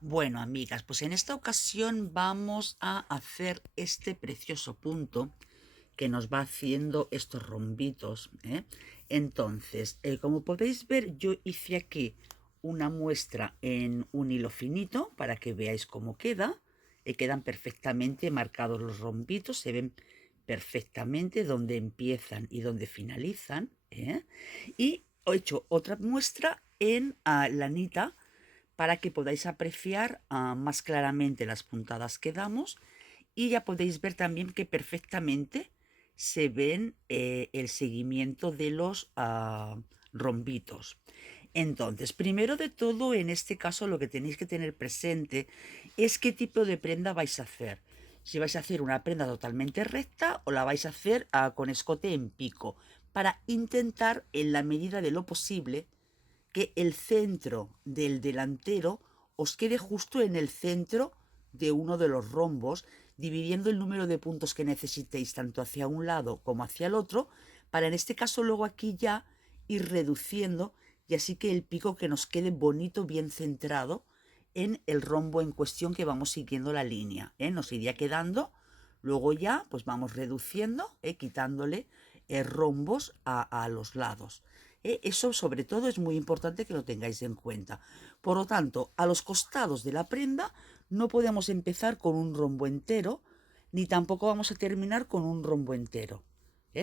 Bueno, amigas, pues en esta ocasión vamos a hacer este precioso punto que nos va haciendo estos rombitos, ¿eh? Entonces, como podéis ver, yo hice aquí una muestra en un hilo finito para que veáis cómo queda. Quedan perfectamente marcados los rombitos, se ven perfectamente dónde empiezan y dónde finalizan, ¿eh? Y he hecho otra muestra en lanita para que podáis apreciar más claramente las puntadas que damos y ya podéis ver también que perfectamente se ven el seguimiento de los rombitos. Entonces, primero de todo, en este caso lo que tenéis que tener presente es qué tipo de prenda vais a hacer. Si vais a hacer una prenda totalmente recta o la vais a hacer con escote en pico, para intentar, en la medida de lo posible, que el centro del delantero os quede justo en el centro de uno de los rombos, dividiendo el número de puntos que necesitéis tanto hacia un lado como hacia el otro, para en este caso luego aquí ya ir reduciendo y así que el pico que nos quede bonito, bien centrado en el rombo en cuestión que vamos siguiendo la línea, ¿eh? Nos iría quedando, luego ya pues vamos reduciendo, quitándole rombos a los lados. Eso sobre todo es muy importante que lo tengáis en cuenta. Por lo tanto, a los costados de la prenda no podemos empezar con un rombo entero, ni tampoco vamos a terminar con un rombo entero,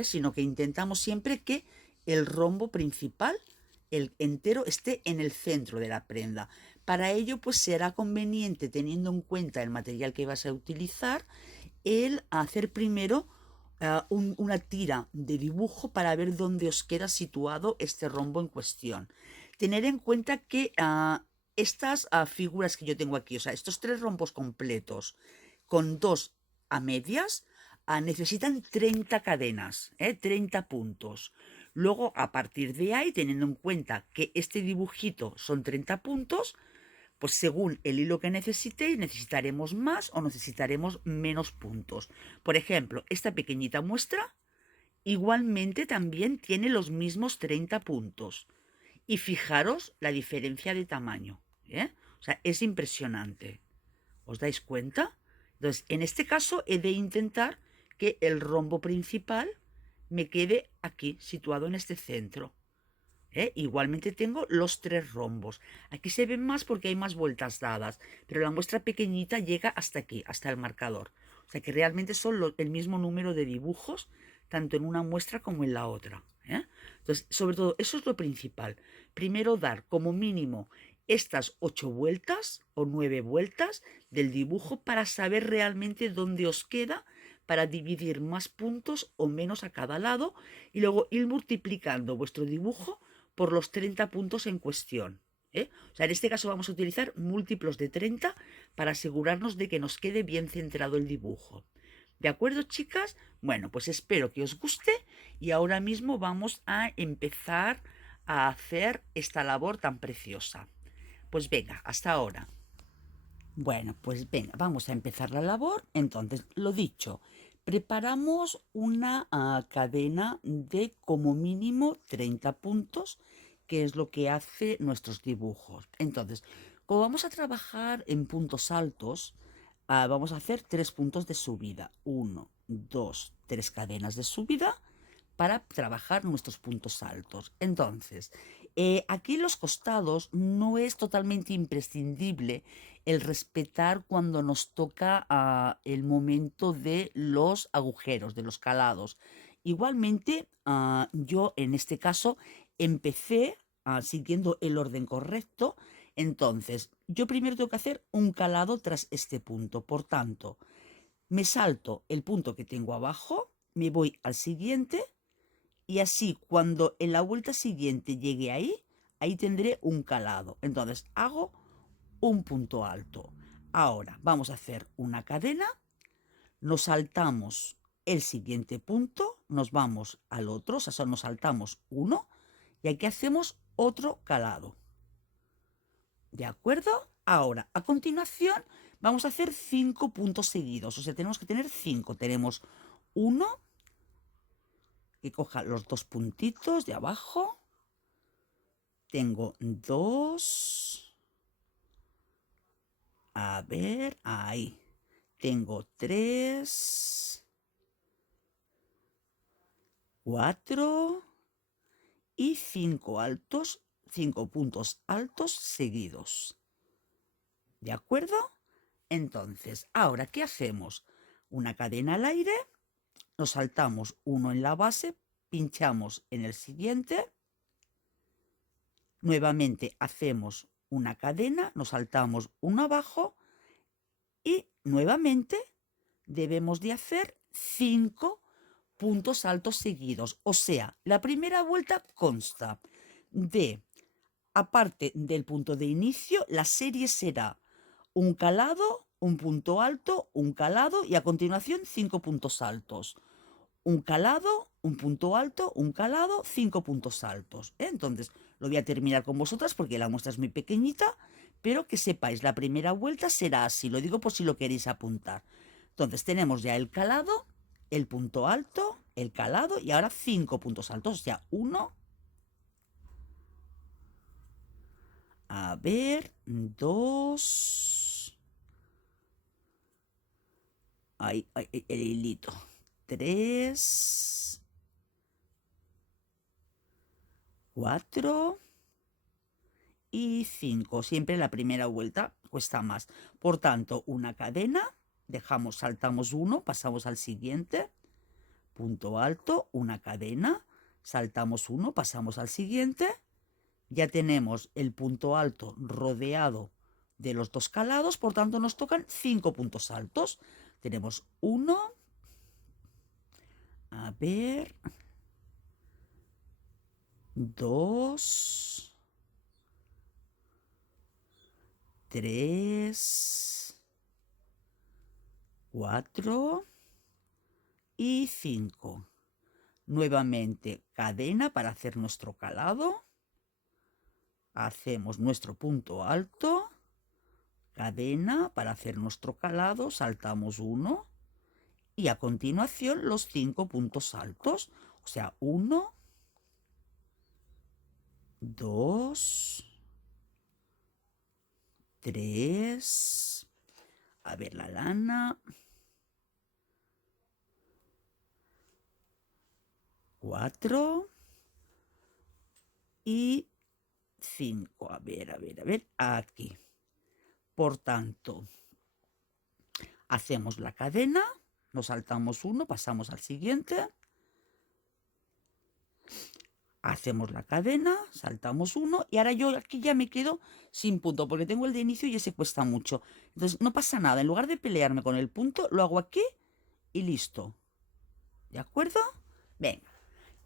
sino que intentamos siempre que el rombo principal, el entero, esté en el centro de la prenda. Para ello, pues será conveniente, teniendo en cuenta el material que vas a utilizar, el hacer primero una tira de dibujo para ver dónde os queda situado este rombo en cuestión. Tener en cuenta que estas figuras que yo tengo aquí, o sea, estos tres rombos completos con dos a medias, necesitan 30 cadenas, 30 puntos. Luego, a partir de ahí, teniendo en cuenta que este dibujito son 30 puntos, pues según el hilo que necesitéis, necesitaremos más o necesitaremos menos puntos. Por ejemplo, esta pequeñita muestra igualmente también tiene los mismos 30 puntos. Y fijaros la diferencia de tamaño, ¿eh? O sea, es impresionante. ¿Os dais cuenta? Entonces, en este caso he de intentar que el rombo principal me quede aquí, situado en este centro. Igualmente tengo los tres rombos. Aquí se ven más porque hay más vueltas dadas, pero la muestra pequeñita llega hasta aquí, hasta el marcador. O sea que realmente son el mismo número de dibujos, tanto en una muestra como en la otra. Entonces, sobre todo, eso es lo principal. Primero dar como mínimo estas 8 vueltas o 9 vueltas del dibujo para saber realmente dónde os queda, para dividir más puntos o menos a cada lado y luego ir multiplicando vuestro dibujo por los 30 puntos en cuestión. O sea, en este caso vamos a utilizar múltiplos de 30 para asegurarnos de que nos quede bien centrado el dibujo. ¿De acuerdo, chicas? Bueno, pues espero que os guste y ahora mismo vamos a empezar a hacer esta labor tan preciosa. Pues venga, hasta ahora. Bueno, pues venga, vamos a empezar la labor. Entonces, lo dicho, preparamos una cadena de como mínimo 30 puntos, que es lo que hace nuestros dibujos. Entonces, como vamos a trabajar en puntos altos, vamos a hacer 3 puntos de subida. Uno, dos, tres cadenas de subida para trabajar nuestros puntos altos. Entonces, aquí en los costados no es totalmente imprescindible el respetar cuando nos toca el momento de los agujeros, de los calados. Igualmente, yo en este caso empecé siguiendo el orden correcto. Entonces, yo primero tengo que hacer un calado tras este punto. Por tanto, me salto el punto que tengo abajo, me voy al siguiente y así cuando en la vuelta siguiente llegue ahí, ahí tendré un calado. Entonces hago un punto alto. Ahora vamos a hacer una cadena, nos saltamos el siguiente punto, nos vamos al otro, o sea, nos saltamos uno y aquí hacemos otro calado. ¿De acuerdo? Ahora, a continuación, vamos a hacer 5 puntos seguidos. O sea, tenemos que tener 5. Tenemos uno, que coja los dos puntitos de abajo. Tengo dos, A ver, ahí. Tengo 3, 4 y 5 altos, 5 puntos altos seguidos. ¿De acuerdo? Entonces, ahora, ¿qué hacemos? Una cadena al aire, nos saltamos uno en la base, pinchamos en el siguiente, nuevamente hacemos una cadena, nos saltamos uno abajo y nuevamente debemos de hacer 5 puntos altos seguidos. O sea, la primera vuelta consta de, aparte del punto de inicio, la serie será un calado, un punto alto, un calado y a continuación 5 puntos altos. Un calado, un punto alto, un calado, 5 puntos altos. Entonces, lo voy a terminar con vosotras porque la muestra es muy pequeñita, pero que sepáis, la primera vuelta será así, lo digo por si lo queréis apuntar. Entonces, tenemos ya el calado, el punto alto, el calado y ahora 5 puntos altos, o sea, 1, a ver, 2, ahí, el hilito, 3, 4 y 5. Siempre la primera vuelta cuesta más. Por tanto, una cadena, dejamos, saltamos uno, pasamos al siguiente, punto alto, una cadena, saltamos uno, pasamos al siguiente, ya tenemos el punto alto rodeado de los dos calados, por tanto nos tocan 5 puntos altos. Tenemos 1, a ver, 2, 3, 4 y 5. Nuevamente cadena para hacer nuestro calado. Hacemos nuestro punto alto. Cadena para hacer nuestro calado. Saltamos uno. Y a continuación los 5 puntos altos. O sea, 1, 2, 3. A ver la lana. 4 y 5. A ver, aquí. Por tanto, hacemos la cadena, nos saltamos uno, pasamos al siguiente. Hacemos la cadena, saltamos uno y ahora yo aquí ya me quedo sin punto porque tengo el de inicio y ese cuesta mucho. Entonces no pasa nada, en lugar de pelearme con el punto, lo hago aquí y listo. ¿De acuerdo? Venga.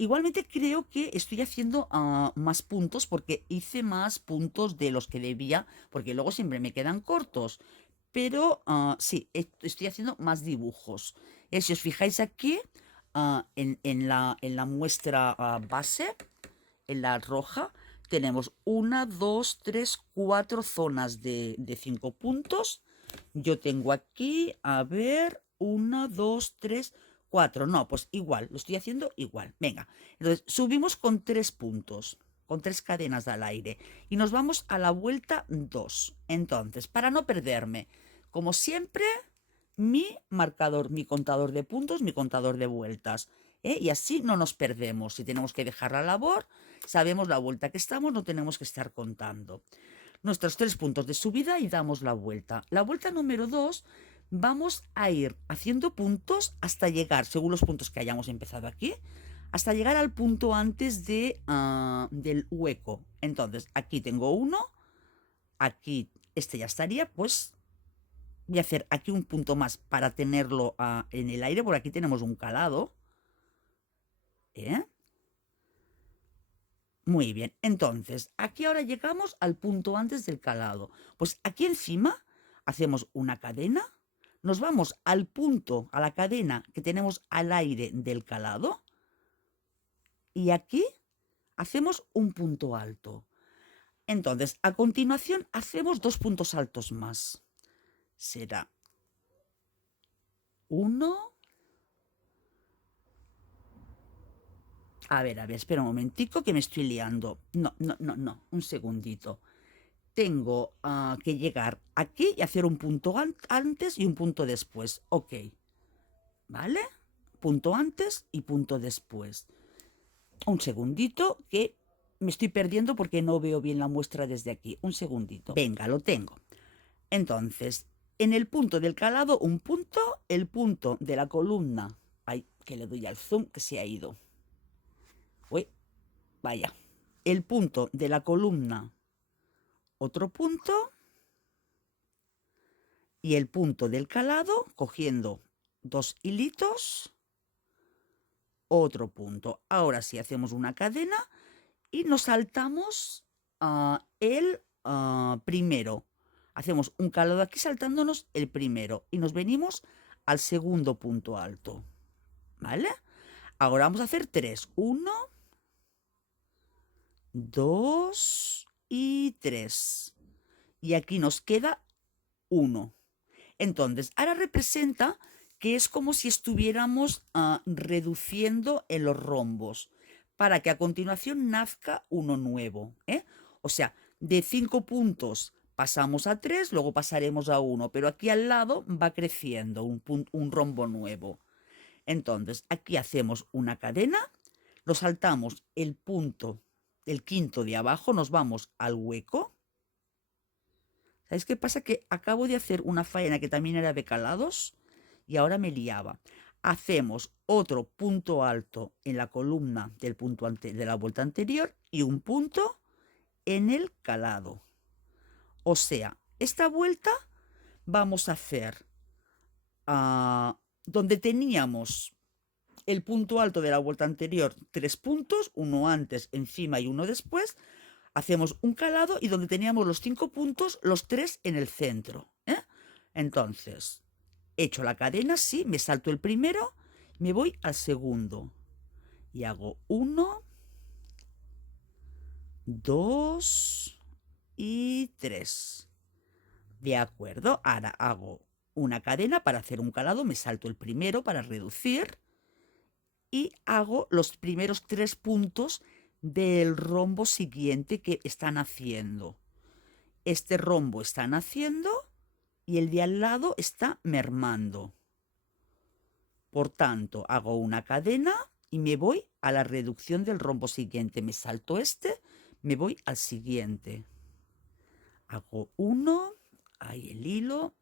Igualmente creo que estoy haciendo más puntos porque hice más puntos de los que debía, porque luego siempre me quedan cortos. Pero sí, estoy haciendo más dibujos. Si os fijáis aquí, en la muestra base, en la roja, tenemos 1, 2, 3, 4 zonas de 5 puntos. Yo tengo aquí, a ver, 1, 2, 3, 4. No, pues igual, lo estoy haciendo igual. Venga, entonces subimos con 3 puntos, con 3 cadenas al aire. Y nos vamos a la vuelta 2. Entonces, para no perderme, como siempre, mi marcador, mi contador de puntos, mi contador de vueltas. Y así no nos perdemos. Si tenemos que dejar la labor, sabemos la vuelta que estamos, no tenemos que estar contando. Nuestros 3 puntos de subida y damos la vuelta. La vuelta número 2 vamos a ir haciendo puntos hasta llegar, según los puntos que hayamos empezado aquí, hasta llegar al punto antes del hueco. Entonces, aquí tengo uno, aquí este ya estaría, pues voy a hacer aquí un punto más para tenerlo en el aire, por aquí tenemos un calado. Muy bien, entonces, aquí ahora llegamos al punto antes del calado. Pues aquí encima hacemos una cadena, nos vamos al punto, a la cadena que tenemos al aire del calado, y aquí hacemos un punto alto. Entonces, a continuación hacemos 2 puntos altos más. Será 1. A ver, espera un momentico que me estoy liando. No, un segundito. tengo que llegar aquí y hacer un punto antes y un punto después. Ok, ¿vale? Punto antes y punto después. Un segundito que me estoy perdiendo porque no veo bien la muestra desde aquí. Un segundito. Venga, lo tengo. Entonces, en el punto del calado, un punto, el punto de la columna. Ay, que le doy al zoom que se ha ido. Uy, vaya. El punto de la columna, otro punto. Y el punto del calado, cogiendo 2 hilitos, otro punto. Ahora sí hacemos una cadena y nos saltamos el primero. Hacemos un calado aquí saltándonos el primero y nos venimos al segundo punto alto. ¿Vale? Ahora vamos a hacer 3. 1, 2 y 3. Y aquí nos queda 1. Entonces, ahora representa que es como si estuviéramos reduciendo en los rombos para que a continuación nazca uno nuevo. O sea, de 5 puntos pasamos a 3, luego pasaremos a 1, pero aquí al lado va creciendo un rombo nuevo. Entonces, aquí hacemos una cadena, lo saltamos el punto, el quinto de abajo, nos vamos al hueco. ¿Sabéis qué pasa? Que acabo de hacer una faena que también era de calados y ahora me liaba. Hacemos otro punto alto en la columna del punto de la vuelta anterior y un punto en el calado. O sea, esta vuelta vamos a hacer donde teníamos el punto alto de la vuelta anterior, 3 puntos, uno antes, encima y uno después. Hacemos un calado y donde teníamos los 5 puntos, los 3 en el centro. Entonces, echo la cadena, sí, me salto el primero, me voy al segundo. Y hago 1, 2 y 3. De acuerdo, ahora hago una cadena para hacer un calado, me salto el primero para reducir y hago los primeros 3 puntos del rombo siguiente que están haciendo. Este rombo está naciendo y el de al lado está mermando. Por tanto, hago una cadena y me voy a la reducción del rombo siguiente. Me salto este, me voy al siguiente. Hago 1, ahí el hilo,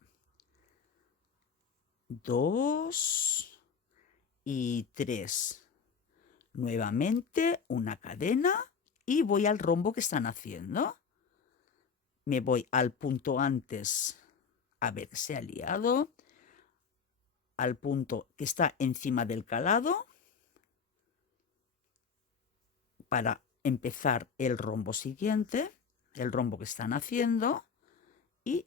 2 y 3. Nuevamente una cadena y voy al rombo que están haciendo. Me voy al punto antes, a ver, se ha liado, al punto que está encima del calado para empezar el rombo siguiente, el rombo que están haciendo, y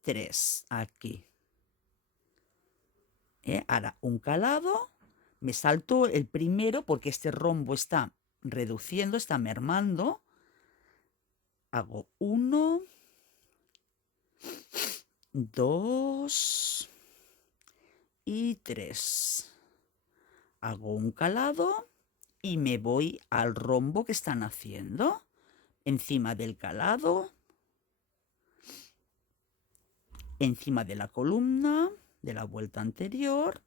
3 aquí. Ahora un calado, me salto el primero porque este rombo está reduciendo, está mermando. Hago 1, 2 y 3. Hago un calado y me voy al rombo que están haciendo. Encima del calado, encima de la columna de la vuelta anterior,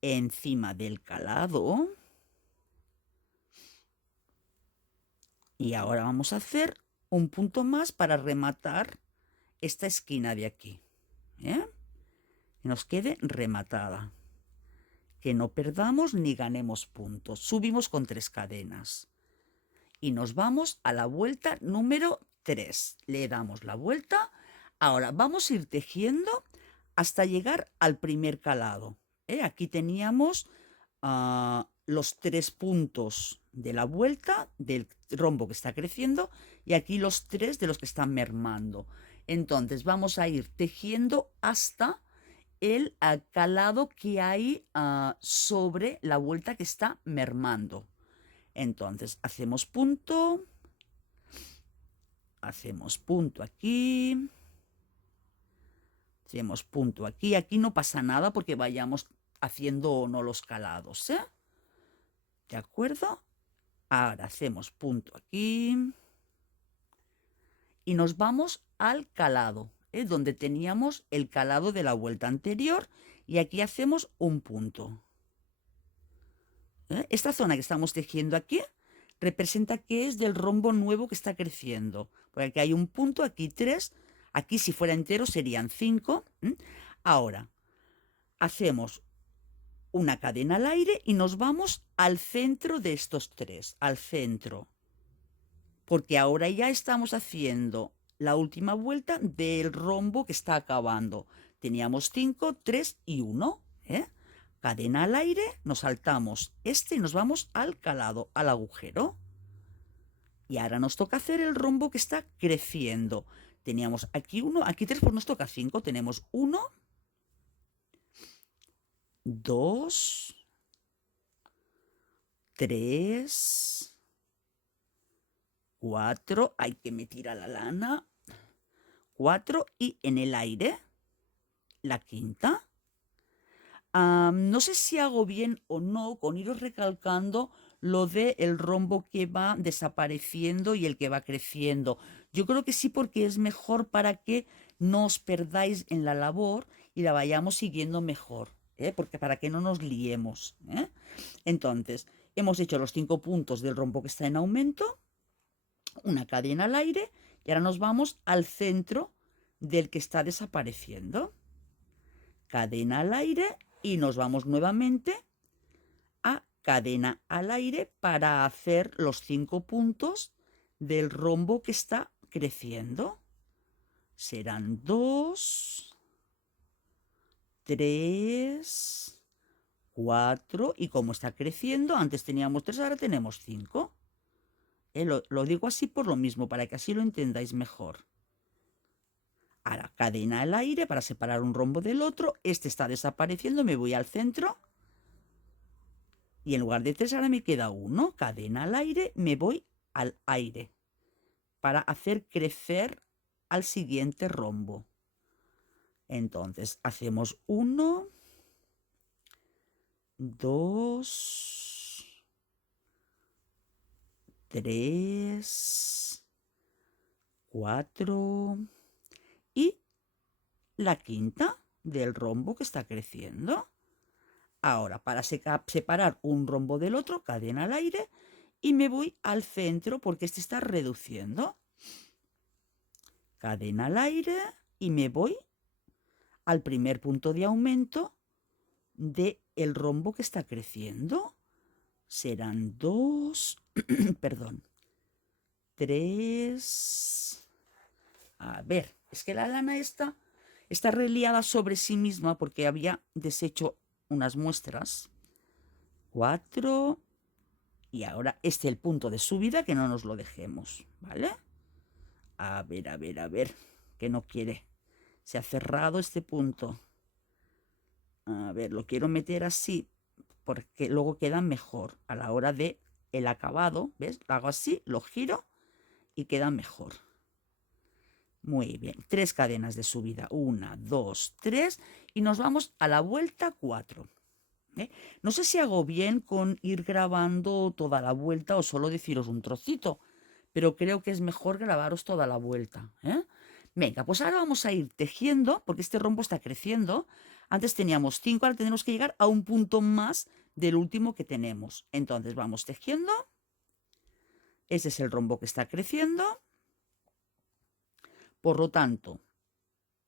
encima del calado. Y ahora vamos a hacer un punto más para rematar esta esquina de aquí. Que nos quede rematada. Que no perdamos ni ganemos puntos. Subimos con 3 cadenas. Y nos vamos a la vuelta número 3. Le damos la vuelta. Ahora vamos a ir tejiendo hasta llegar al primer calado. Aquí teníamos los 3 puntos de la vuelta del rombo que está creciendo y aquí los 3 de los que están mermando. Entonces vamos a ir tejiendo hasta el calado que hay sobre la vuelta que está mermando. Entonces hacemos punto aquí, hacemos punto aquí. Aquí no pasa nada porque vayamos haciendo o no los calados, ¿de acuerdo? Ahora hacemos punto aquí y nos vamos al calado, donde teníamos el calado de la vuelta anterior, y aquí hacemos un punto. Esta zona que estamos tejiendo aquí representa que es del rombo nuevo que está creciendo, porque aquí hay un punto, aquí 3, aquí si fuera entero serían 5. Ahora hacemos una cadena al aire y nos vamos al centro de estos 3, al centro, porque ahora ya estamos haciendo la última vuelta del rombo que está acabando. Teníamos 5, 3 y 1. Cadena al aire, nos saltamos este y nos vamos al calado, al agujero. Y ahora nos toca hacer el rombo que está creciendo. Teníamos aquí 1, aquí 3, pues nos toca 5. Tenemos 1, 2, 3, 4. Hay que me tira la lana. 4 y en el aire la quinta. No sé si hago bien o no con iros recalcando lo de el rombo que va desapareciendo y el que va creciendo. Yo creo que sí, porque es mejor para que no os perdáis en la labor y la vayamos siguiendo mejor, porque para que no nos liemos. Entonces, hemos hecho los 5 puntos del rombo que está en aumento, una cadena al aire, y ahora nos vamos al centro del que está desapareciendo. Cadena al aire y nos vamos nuevamente a cadena al aire para hacer los 5 puntos del rombo que está creciendo. Serán 2, 3, 4 y como está creciendo, antes teníamos 3, ahora tenemos 5. Lo digo así por lo mismo, para que así lo entendáis mejor. Ahora, cadena al aire para separar un rombo del otro. Este está desapareciendo, me voy al centro. Y en lugar de 3 ahora me queda 1. Cadena al aire, me voy al aire para hacer crecer al siguiente rombo. Entonces hacemos 1, 2, 3, 4 y la quinta del rombo que está creciendo. Ahora, para separar un rombo del otro, cadena al aire y me voy al centro porque este está reduciendo. Cadena al aire y me voy al primer punto de aumento del rombo que está creciendo. Serán 2, perdón, 3. A ver, es que la lana esta está reliada sobre sí misma porque había deshecho unas muestras. 4. Y ahora este es el punto de subida, que no nos lo dejemos, ¿vale? A ver, a ver, a ver, que no quiere. Se ha cerrado este punto. A ver, lo quiero meter así, porque luego queda mejor a la hora de el acabado. ¿Ves? Lo hago así, lo giro y queda mejor. Muy bien, 3 cadenas de subida. 1, 2, 3 y nos vamos a la vuelta 4. No sé si hago bien con ir grabando toda la vuelta o solo deciros un trocito, pero creo que es mejor grabaros toda la vuelta. Venga, pues ahora vamos a ir tejiendo, porque este rombo está creciendo. Antes teníamos 5, ahora tenemos que llegar a un punto más del último que tenemos. Entonces vamos tejiendo. Este es el rombo que está creciendo. Por lo tanto,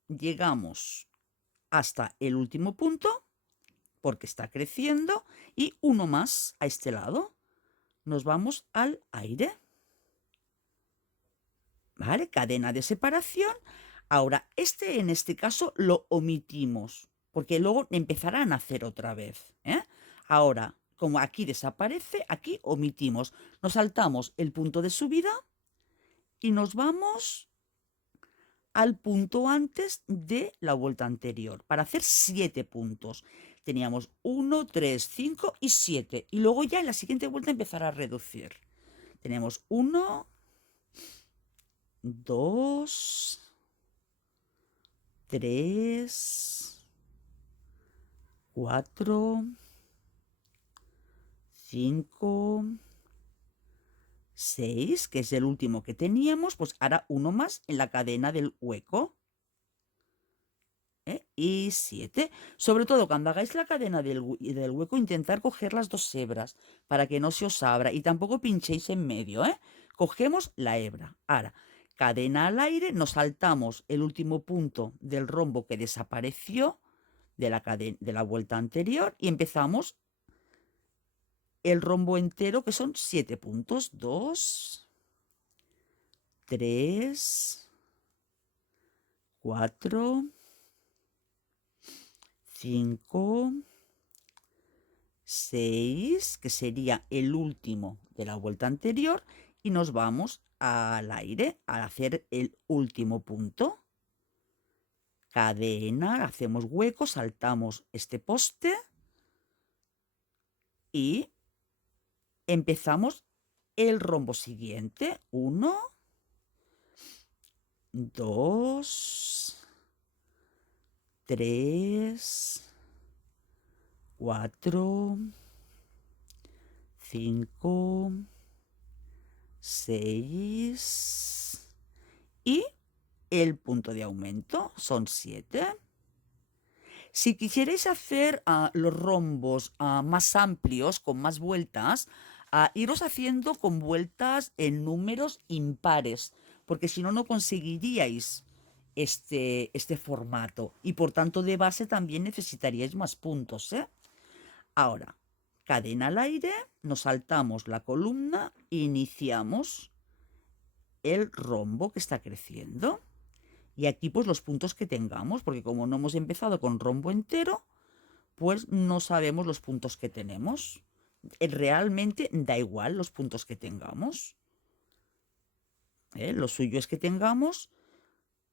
llegamos hasta el último punto, porque está creciendo, y uno más a este lado. Nos vamos al aire. ¿Vale? Cadena de separación. Ahora, en este caso lo omitimos, porque luego empezarán a hacer otra vez. Ahora, como aquí desaparece, aquí omitimos. Nos saltamos el punto de subida y nos vamos al punto antes de la vuelta anterior para hacer 7 puntos. Teníamos 1, 3, 5 y 7. Y luego ya en la siguiente vuelta empezar a reducir. Tenemos 1, 2, 3, 4, 5, 6, que es el último que teníamos, pues ahora uno más en la cadena del hueco. Y 7. Sobre todo cuando hagáis la cadena del hueco, intentar coger las dos hebras para que no se os abra y tampoco pinchéis en medio. Cogemos la hebra. Ahora, cadena al aire, nos saltamos el último punto del rombo que desapareció de la vuelta anterior y empezamos el rombo entero, que son 7 puntos. 2, 3, 4, 5, 6, que sería el último de la vuelta anterior, y nos vamos al aire al hacer el último punto. Cadena, hacemos hueco, saltamos este poste y empezamos el rombo siguiente. 1, 2, 3, 4, 5, 6 y el punto de aumento son 7. Si quisierais hacer los rombos más amplios, con más vueltas, iros haciendo con vueltas en números impares, porque si no, no conseguiríais este formato. Y por tanto, de base también necesitaríais más puntos. Ahora, cadena al aire, nos saltamos la columna e iniciamos el rombo que está creciendo. Y aquí pues los puntos que tengamos, porque como no hemos empezado con rombo entero, pues no sabemos los puntos que tenemos. Realmente da igual los puntos que tengamos. Lo suyo es que tengamos,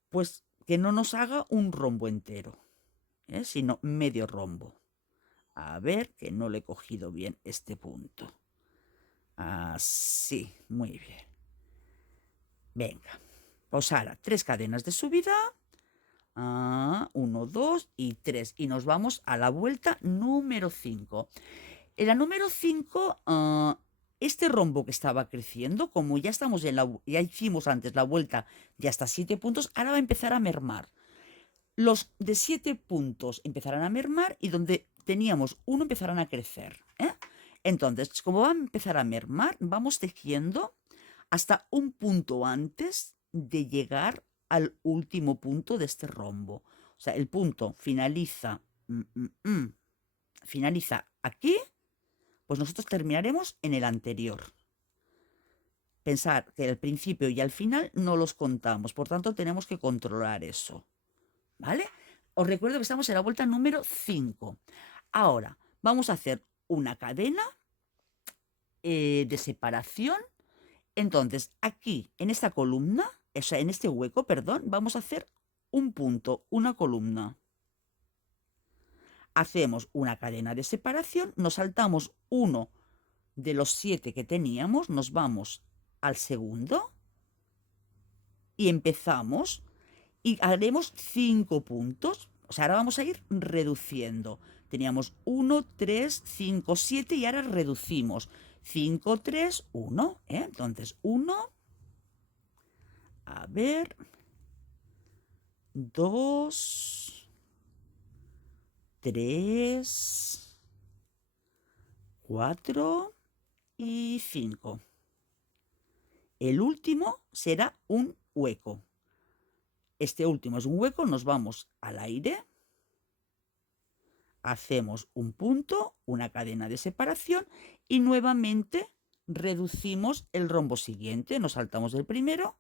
pues que no nos haga un rombo entero, sino medio rombo. A ver, que no le he cogido bien este punto. Así, muy bien. Venga, pues ahora 3 cadenas de subida. 1, 2 y 3. Y nos vamos a la vuelta número 5. En la número 5, este rombo que estaba creciendo, como ya estamos ya hicimos antes la vuelta de hasta 7 puntos, ahora va a empezar a mermar. Los de 7 puntos empezarán a mermar y donde teníamos uno empezarán a crecer. Entonces, como va a empezar a mermar, vamos tejiendo hasta un punto antes de llegar al último punto de este rombo. O sea, el punto finaliza, finaliza aquí, pues nosotros terminaremos en el anterior. Pensar que el principio y al final no los contamos, por tanto tenemos que controlar eso. ¿Vale? Os recuerdo que estamos en la vuelta número 5. Ahora vamos a hacer una cadena de separación. Entonces, aquí, en esta columna, o sea, en este hueco, perdón, vamos a hacer un punto, una columna. Hacemos una cadena de separación, nos saltamos uno de los 7 que teníamos, nos vamos al segundo y empezamos y haremos 5 puntos. O sea, ahora vamos a ir reduciendo. Teníamos 1, 3, 5, 7 y ahora reducimos. 5, 3, 1. Entonces, 1, a ver, 2, 3, 4 y 5. El último será un hueco. Este último es un hueco, nos vamos al aire, hacemos un punto, una cadena de separación y nuevamente reducimos el rombo siguiente. Nos saltamos del primero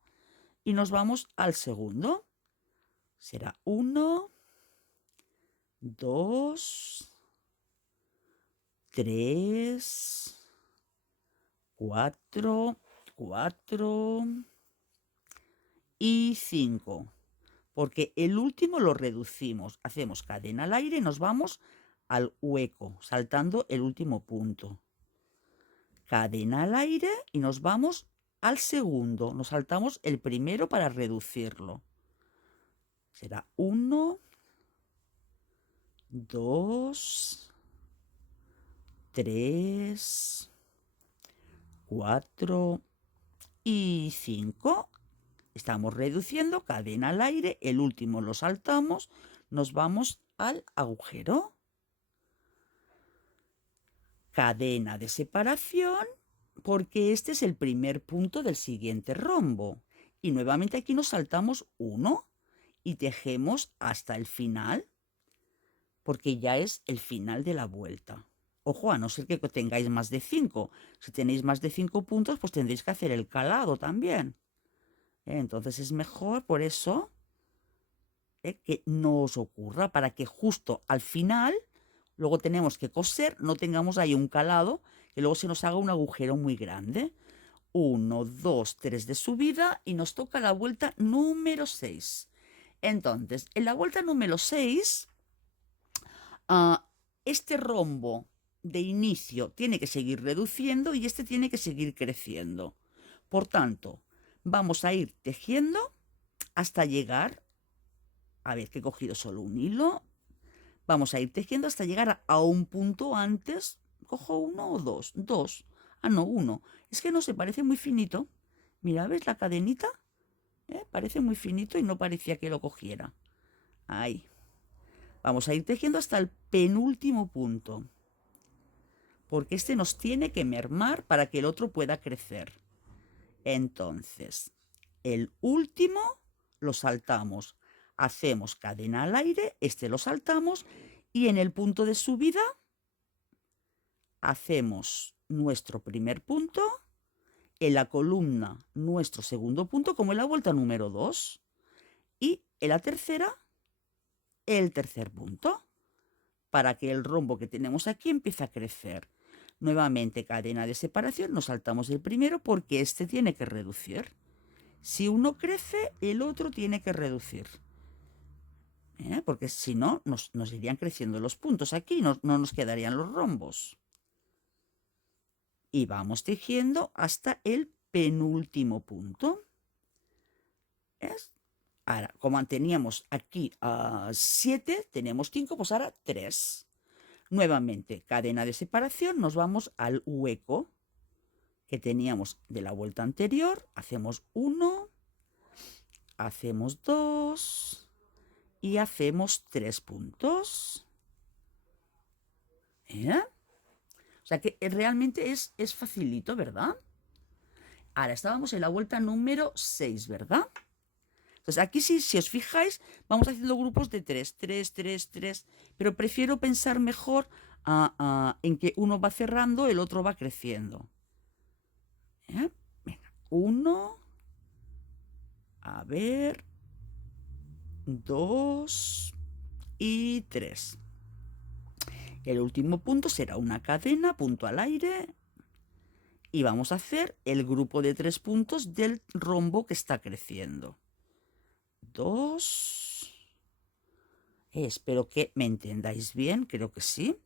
y nos vamos al segundo. Será 1, 2, 3, 4, 4 y 5. Porque el último lo reducimos. Hacemos cadena al aire y nos vamos al hueco, saltando el último punto. Cadena al aire y nos vamos al segundo. Nos saltamos el primero para reducirlo. Será 1, 2, 3, 4 y 5. Estamos reduciendo, cadena al aire, el último lo saltamos, nos vamos al agujero. Cadena de separación, porque este es el primer punto del siguiente rombo. Y nuevamente aquí nos saltamos 1 y tejemos hasta el final, porque ya es el final de la vuelta. Ojo, a no ser que tengáis más de 5. Si tenéis más de 5 puntos, pues tendréis que hacer el calado también. Entonces es mejor, por eso, que no os ocurra, para que justo al final, luego tenemos que coser, no tengamos ahí un calado, que luego se nos haga un agujero muy grande. 1, 2, 3 de subida y nos toca la vuelta número 6. Entonces, en la vuelta número 6, este rombo de inicio tiene que seguir reduciendo y este tiene que seguir creciendo. Por tanto, vamos a ir tejiendo hasta llegar, a ver que he cogido solo un hilo, vamos a ir tejiendo hasta llegar a un punto antes. ¿Cojo uno o dos? Dos. Ah, no, uno. Es que no se parece muy finito. Mira, ¿ves la cadenita? Parece muy finito y no parecía que lo cogiera. Ahí. Vamos a ir tejiendo hasta el penúltimo punto, porque este nos tiene que mermar para que el otro pueda crecer. Entonces, el último lo saltamos, hacemos cadena al aire, este lo saltamos y en el punto de subida hacemos nuestro primer punto, en la columna nuestro segundo punto, como en la vuelta número 2, y en la tercera el tercer punto, para que el rombo que tenemos aquí empiece a crecer. Nuevamente cadena de separación, nos saltamos el primero porque este tiene que reducir. Si uno crece, el otro tiene que reducir. Porque si no, nos irían creciendo los puntos aquí, no nos quedarían los rombos. Y vamos tejiendo hasta el penúltimo punto. ¿Ves? Ahora, como teníamos aquí 7, tenemos 5, pues ahora 3. Nuevamente, cadena de separación, nos vamos al hueco que teníamos de la vuelta anterior. Hacemos 1, hacemos 2 y hacemos 3 puntos. O sea que realmente es facilito, ¿verdad? Ahora estábamos en la vuelta número 6, ¿verdad? Entonces aquí sí, si os fijáis, vamos haciendo grupos de 3, 3, 3, 3, pero prefiero pensar mejor en que uno va cerrando, el otro va creciendo. Venga, 1, a ver, 2 y 3. El último punto será una cadena, punto al aire, y vamos a hacer el grupo de 3 puntos del rombo que está creciendo. 2. Espero que me entendáis bien, creo que sí.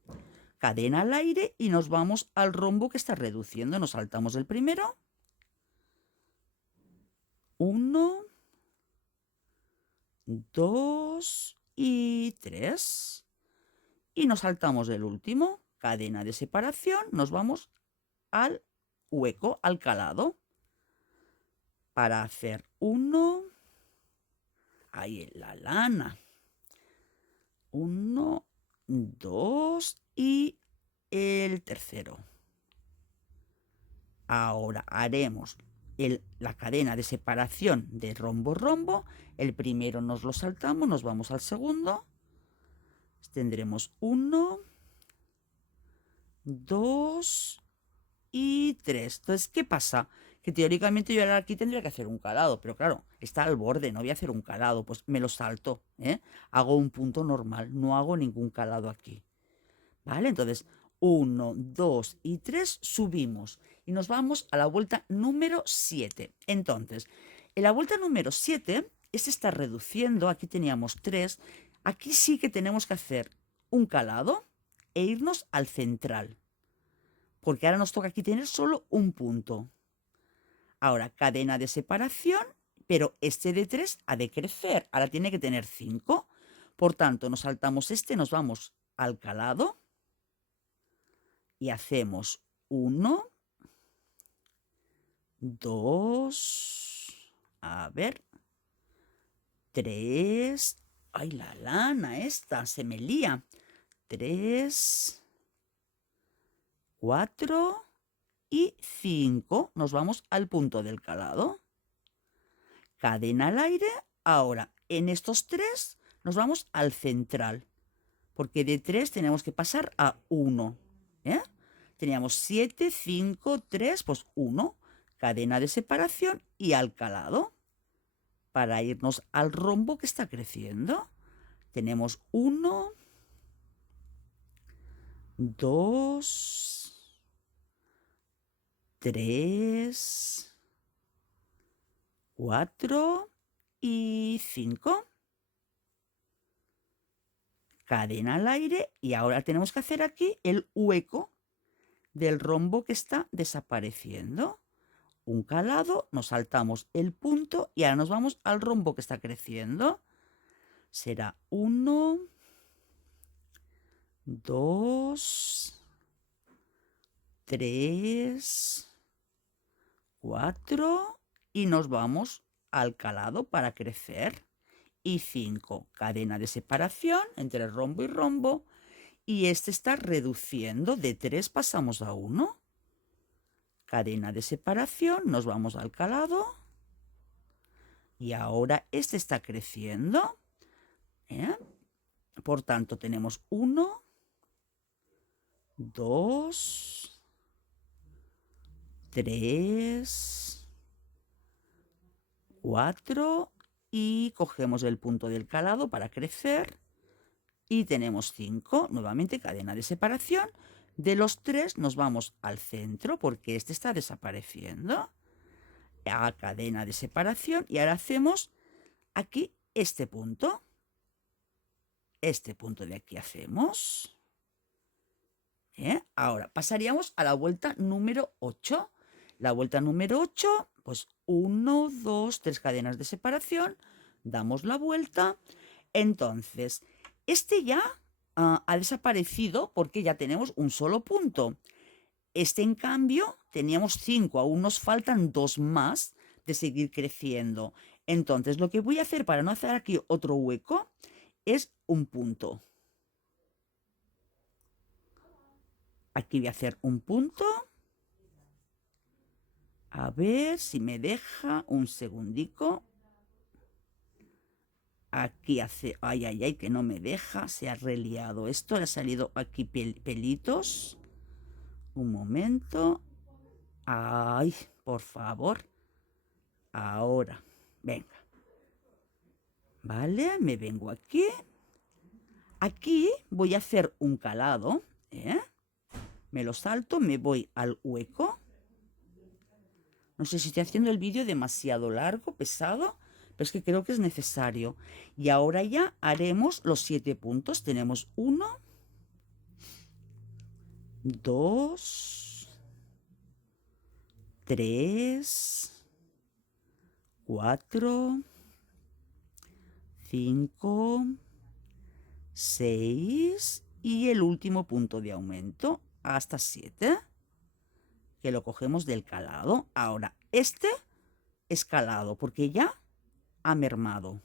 Cadena al aire y nos vamos al rombo que está reduciendo. Nos saltamos el primero. 1, 2 y 3. Y nos saltamos el último. Cadena de separación. Nos vamos al hueco, al calado. Para hacer 1. Ahí en la lana. 1, 2 y el tercero. Ahora haremos la cadena de separación de rombo-rombo. El primero nos lo saltamos, nos vamos al segundo. Tendremos 1, 2 y 3. Entonces, ¿qué pasa? Que teóricamente yo ahora aquí tendría que hacer un calado, pero claro, está al borde, no voy a hacer un calado, pues me lo salto, hago un punto normal, no hago ningún calado aquí. ¿Vale? Entonces, 1, 2 y 3 subimos y nos vamos a la vuelta número 7. Entonces, en la vuelta número 7, este está reduciendo, aquí teníamos 3, aquí sí que tenemos que hacer un calado e irnos al central, porque ahora nos toca aquí tener solo un punto. Ahora, cadena de separación, pero este de 3 ha de crecer, ahora tiene que tener 5. Por tanto, nos saltamos este, nos vamos al calado y hacemos 1, 2, a ver, 3, ay, la lana esta, se me lía, 3, 4 y 5. Nos vamos al punto del calado. Cadena al aire. Ahora, en estos 3 nos vamos al central, porque de 3 tenemos que pasar a 1. Teníamos 7, 5, 3, pues 1. Cadena de separación y al calado. Para irnos al rombo que está creciendo. Tenemos 1, 2, 3, 4 y 5. Cadena al aire y ahora tenemos que hacer aquí el hueco del rombo que está desapareciendo. Un calado, nos saltamos el punto y ahora nos vamos al rombo que está creciendo. Será 1, 2, 3, 4 y nos vamos al calado para crecer. Y 5, cadena de separación entre rombo y rombo. Y este está reduciendo, de 3 pasamos a 1. Cadena de separación, nos vamos al calado. Y ahora este está creciendo. Por tanto, tenemos 1, 2, 3, 4 y cogemos el punto del calado para crecer. Y tenemos 5, nuevamente cadena de separación. De los 3 nos vamos al centro porque este está desapareciendo. A cadena de separación y ahora hacemos aquí este punto. Este punto de aquí hacemos. Ahora pasaríamos a la vuelta número 8. La vuelta número 8, pues 1, 2, 3 cadenas de separación. Damos la vuelta. Entonces, este ya ha desaparecido porque ya tenemos un solo punto. Este, en cambio, teníamos 5, aún nos faltan 2 más de seguir creciendo. Entonces, lo que voy a hacer para no hacer aquí otro hueco es un punto. Aquí voy a hacer un punto. A ver si me deja un segundico. Aquí hace, ay, ay, ay, que no me deja, se ha reliado esto, le ha salido aquí pelitos. Un momento. Ay, por favor. Ahora, venga. Vale, me vengo aquí. Aquí voy a hacer un calado. Me lo salto, me voy al hueco. No sé si estoy haciendo el vídeo demasiado largo, pesado, pero es que creo que es necesario. Y ahora ya haremos los 7 puntos. Tenemos 1, 2, 3, 4, 5, 6 y el último punto de aumento hasta 7, que lo cogemos del calado. Ahora, este es calado porque ya ha mermado.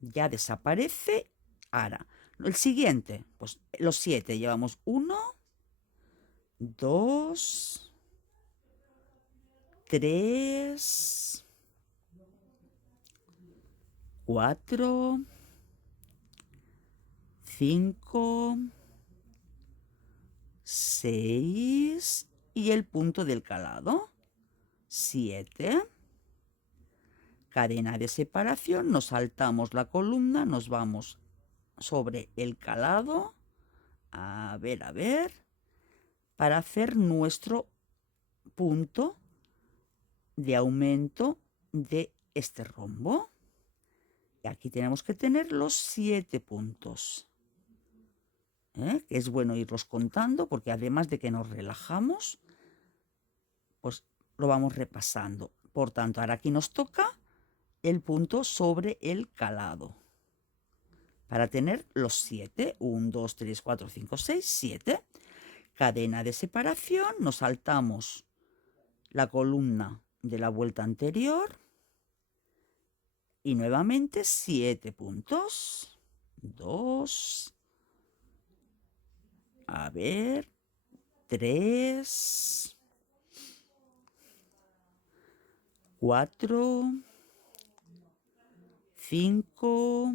Ya desaparece. Ahora, el siguiente, pues los 7, llevamos 1, 2, 3, 4, 5, 6 y el punto del calado, 7. Cadena de separación, nos saltamos la columna, nos vamos sobre el calado, a ver, para hacer nuestro punto de aumento de este rombo. Y aquí tenemos que tener los 7 puntos. Que es bueno irlos contando porque además de que nos relajamos, pues lo vamos repasando. Por tanto, ahora aquí nos toca el punto sobre el calado. Para tener los 7, 1, 2, 3, 4, 5, 6, 7. Cadena de separación, nos saltamos la columna de la vuelta anterior y nuevamente 7 puntos. 2, a ver, 3, 4, 5,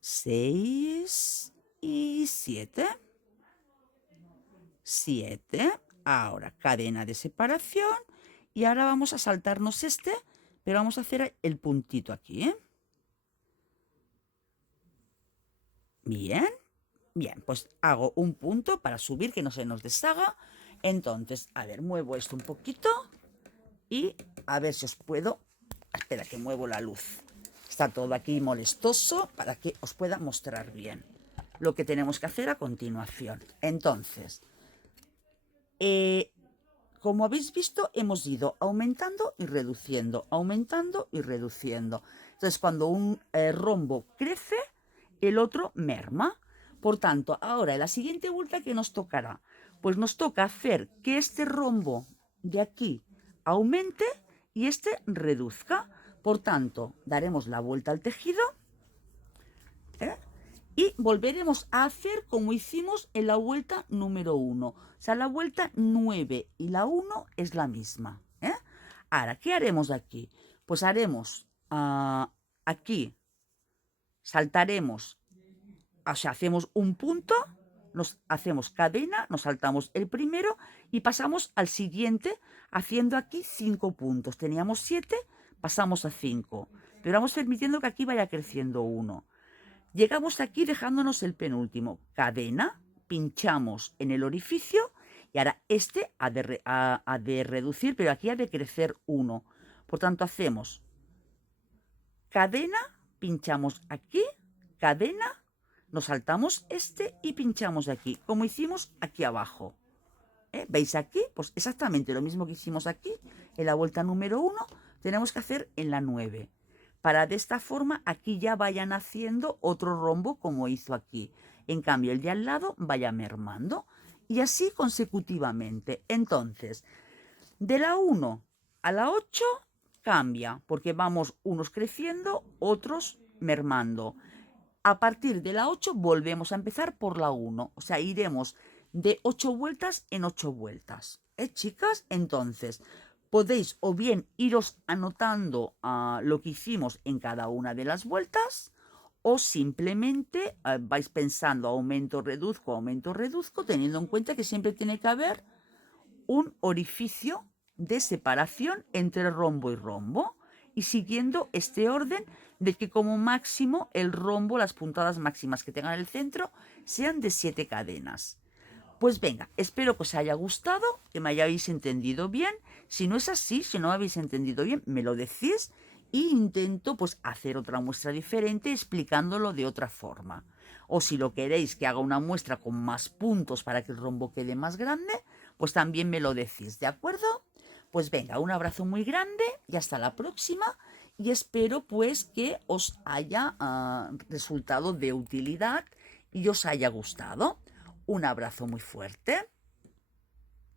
6 y 7. 7. Ahora cadena de separación y ahora vamos a saltarnos este, pero vamos a hacer el puntito aquí, ¿eh? Bien, bien, pues hago un punto para subir, que no se nos deshaga. Entonces, a ver, muevo esto un poquito y a ver si os puedo... Espera que muevo la luz. Está todo aquí molestoso para que os pueda mostrar bien lo que tenemos que hacer a continuación. Entonces, como habéis visto, hemos ido aumentando y reduciendo, aumentando y reduciendo. Entonces, cuando un rombo crece, el otro merma. Por tanto, ahora en la siguiente vuelta, ¿qué nos tocará? Pues nos toca hacer que este rombo de aquí aumente y este reduzca. Por tanto, daremos la vuelta al tejido, ¿eh? Y volveremos a hacer como hicimos en la vuelta número 1. O sea, la vuelta 9 y la 1 es la misma, ¿eh? Ahora, ¿qué haremos aquí? Pues haremos aquí, saltaremos, o sea, hacemos un punto, nos hacemos cadena, nos saltamos el primero y pasamos al siguiente haciendo aquí 5 puntos. Teníamos 7, pasamos a 5, pero vamos permitiendo que aquí vaya creciendo 1. Llegamos aquí dejándonos el penúltimo. Cadena, pinchamos en el orificio y ahora este ha de reducir, pero aquí ha de crecer 1. Por tanto, hacemos cadena, pinchamos aquí, cadena, nos saltamos este y pinchamos aquí, como hicimos aquí abajo. ¿Veis aquí? Pues exactamente lo mismo que hicimos aquí en la vuelta número 1, tenemos que hacer en la 9. Para de esta forma aquí ya vayan haciendo otro rombo como hizo aquí. En cambio el de al lado vaya mermando. Y así consecutivamente. Entonces, de la 1 a la 8 cambia, porque vamos unos creciendo, otros mermando. A partir de la 8 volvemos a empezar por la 1. O sea, iremos de 8 vueltas en 8 vueltas. Chicas? Entonces, podéis o bien iros anotando lo que hicimos en cada una de las vueltas, o simplemente vais pensando aumento, reduzco, teniendo en cuenta que siempre tiene que haber un orificio de separación entre rombo y rombo, y siguiendo este orden de que como máximo el rombo, las puntadas máximas que tengan en el centro, sean de 7 cadenas. Pues venga, espero que os haya gustado, que me hayáis entendido bien. Si no es así, si no me habéis entendido bien, me lo decís e intento pues hacer otra muestra diferente explicándolo de otra forma. O si lo queréis que haga una muestra con más puntos para que el rombo quede más grande, pues también me lo decís, ¿de acuerdo? Pues venga, un abrazo muy grande y hasta la próxima. Y espero pues que os haya resultado de utilidad y os haya gustado. Un abrazo muy fuerte.